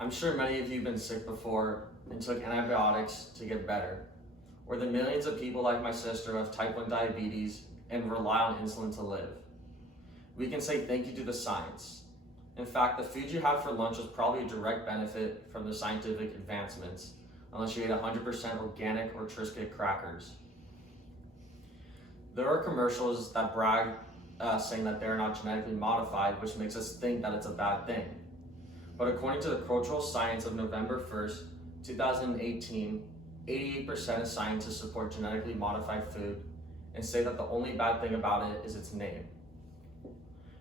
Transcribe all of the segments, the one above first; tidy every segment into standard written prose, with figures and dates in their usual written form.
I'm sure many of you have been sick before and took antibiotics to get better, or the millions of people like my sister who have type 1 diabetes and rely on insulin to live. We can say thank you to the science. In fact, the food you had for lunch was probably a direct benefit from the scientific advancements, unless you ate 100% organic or Triscuit crackers. There are commercials that brag saying that they're not genetically modified, which makes us think that it's a bad thing. But according to the Cultural Science of November 1st, 2018, 88% of scientists support genetically modified food and say that the only bad thing about it is its name.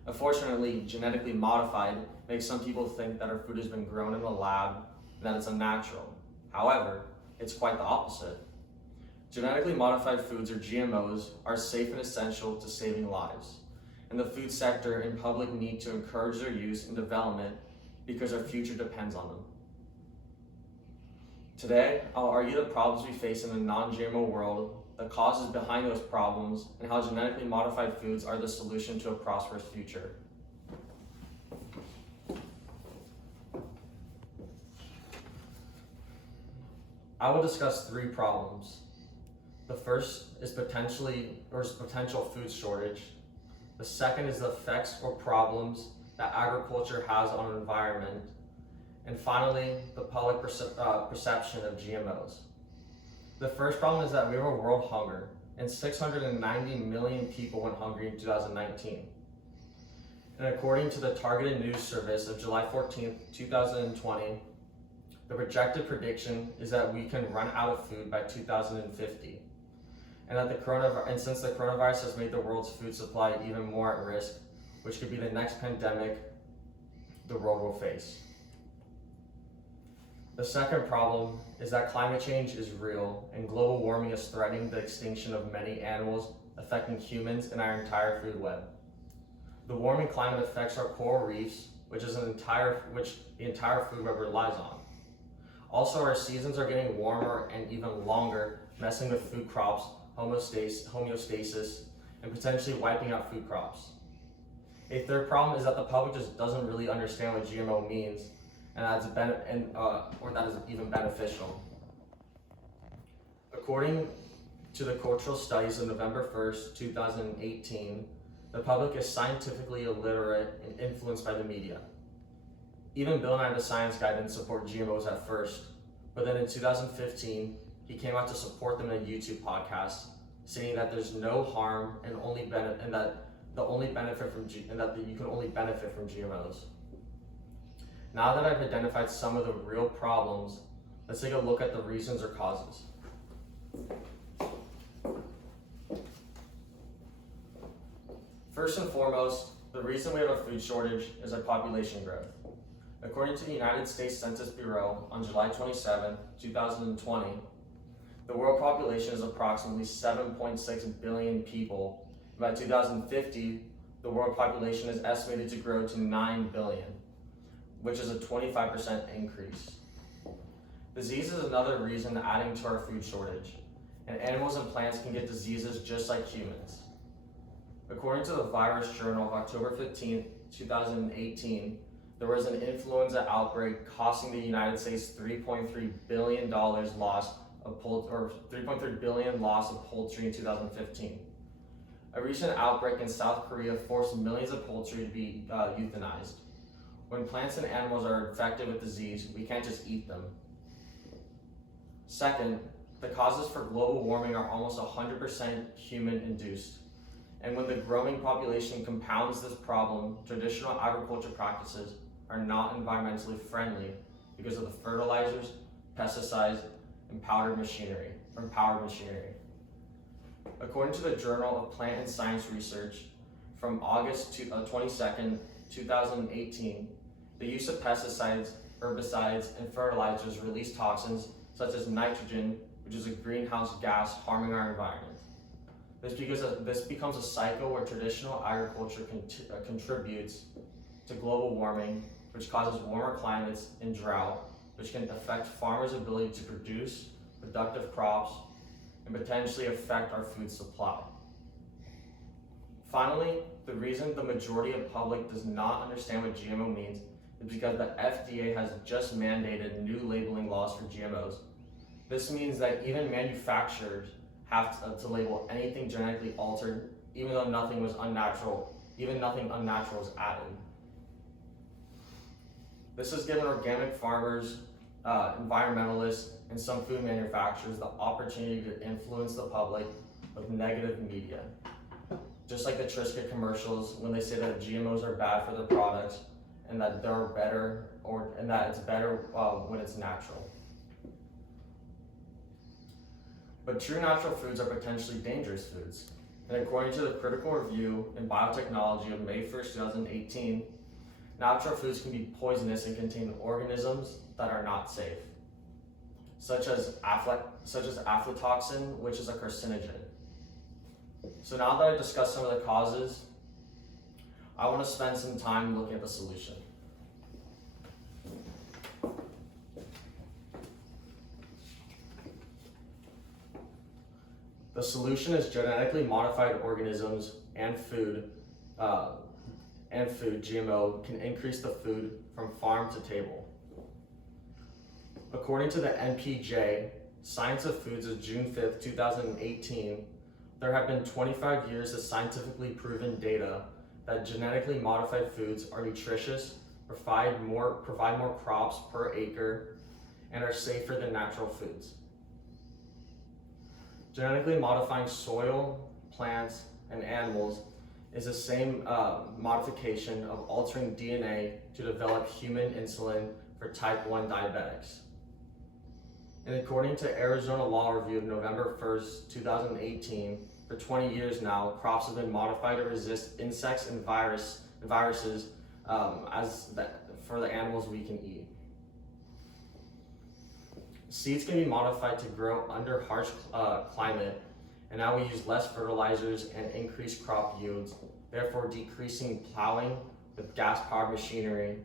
Unfortunately, genetically modified makes some people think that our food has been grown in a lab and that it's unnatural. However, it's quite the opposite. Genetically modified foods, or GMOs, are safe and essential to saving lives, and the food sector and public need to encourage their use and development because our future depends on them. Today, I'll argue the problems we face in the non-GMO world, the causes behind those problems, and how genetically modified foods are the solution to a prosperous future. I will discuss three problems. The first is potential food shortage. The second is the effects or problems that agriculture has on the environment. And finally, the public perception of GMOs. The first problem is that we have a world hunger, and 690 million people went hungry in 2019. And according to the Targeted News Service of July 14th, 2020, the projected prediction is that we can run out of food by 2050. And since the coronavirus has made the world's food supply even more at risk, which could be the next pandemic the world will face. The second problem is that climate change is real and global warming is threatening the extinction of many animals, affecting humans and our entire food web. The warming climate affects our coral reefs, which the entire food web relies on. Also, our seasons are getting warmer and even longer, messing with food crops, homeostasis, and potentially wiping out food crops. A third problem is that the public just doesn't really understand what GMO means, and or that is even beneficial. According to the Cultural Studies of November 1st, 2018, the public is scientifically illiterate and influenced by the media. Even Bill Nye the Science Guy didn't support GMOs at first, but then in 2015, he came out to support them in a YouTube podcast, saying that there's no harm and that you can only benefit from GMOs. Now that I've identified some of the real problems, let's take a look at the reasons or causes. First and foremost, the reason we have a food shortage is our population growth. According to the United States Census Bureau on July 27, 2020, the world population is approximately 7.6 billion people. By 2050, the world population is estimated to grow to 9 billion, which is a 25% increase. Disease is another reason adding to our food shortage, and animals and plants can get diseases just like humans. According to the Virus Journal of October 15, 2018, there was an influenza outbreak costing the United States $3.3 billion loss of poultry in 2015. A recent outbreak in South Korea forced millions of poultry to be euthanized. When plants and animals are infected with disease, we can't just eat them. Second, the causes for global warming are almost 100% human-induced. And when the growing population compounds this problem, traditional agriculture practices are not environmentally friendly because of the fertilizers, pesticides, and powered machinery. According to the Journal of Plant and Science Research, from August 22nd, 2018, the use of pesticides, herbicides, and fertilizers release toxins such as nitrogen, which is a greenhouse gas harming our environment. This becomes a cycle where traditional agriculture contributes to global warming, which causes warmer climates and drought, which can affect farmers' ability to produce productive crops and potentially affect our food supply. Finally, the reason the majority of the public does not understand what GMO means is because the FDA has just mandated new labeling laws for GMOs. This means that even manufacturers have to label anything genetically altered, even though nothing was unnatural, even nothing unnatural is added. This has given organic farmers, environmentalists, and some food manufacturers the opportunity to influence the public with negative media. Just like the Triscuit commercials, when they say that GMOs are bad for their products and that they're better, and that it's better when it's natural. But true natural foods are potentially dangerous foods. And according to the Critical Review in Biotechnology of May 1st, 2018, natural foods can be poisonous and contain organisms that are not safe, such as aflatoxin, which is a carcinogen. So now that I've discussed some of the causes, I want to spend some time looking at the solution. The solution is genetically modified organisms and food, GMO, can increase the food from farm to table. According to the NPJ, Science of Foods of June 5th, 2018, there have been 25 years of scientifically proven data that genetically modified foods are nutritious, provide more crops per acre, and are safer than natural foods. Genetically modifying soil, plants, and animals is the same modification of altering DNA to develop human insulin for type 1 diabetics. And according to Arizona Law Review of November 1st, 2018, for 20 years now, crops have been modified to resist insects and viruses for the animals we can eat. Seeds can be modified to grow under harsh climate, and now we use less fertilizers and increase crop yields, therefore decreasing plowing with gas-powered machinery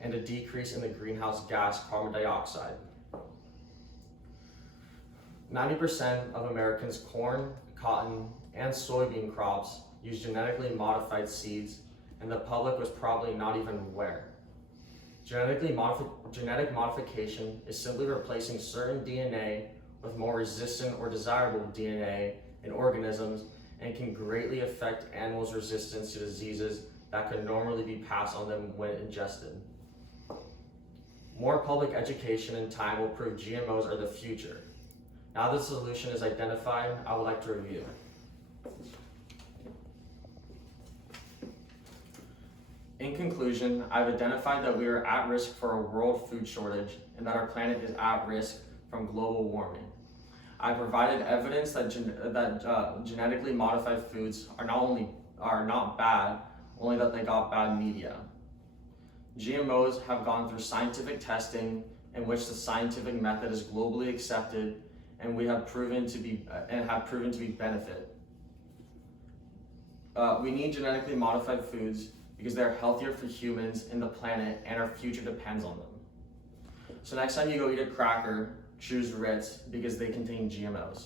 and a decrease in the greenhouse gas carbon dioxide. 90% of Americans' corn, cotton, and soybean crops use genetically modified seeds, and the public was probably not even aware. Genetic modification is simply replacing certain DNA with more resistant or desirable DNA in organisms and can greatly affect animals' resistance to diseases that could normally be passed on them when ingested. More public education and time will prove GMOs are the future. Now that the solution is identified, I would like to review. In conclusion, I've identified that we are at risk for a world food shortage and that our planet is at risk from global warming. I provided evidence that genetically modified foods are not bad, only that they got bad media. GMOs have gone through scientific testing in which the scientific method is globally accepted and have proven to be benefit. We need genetically modified foods because they're healthier for humans and the planet, and our future depends on them. So next time you go eat a cracker, choose Ritz because they contain GMOs.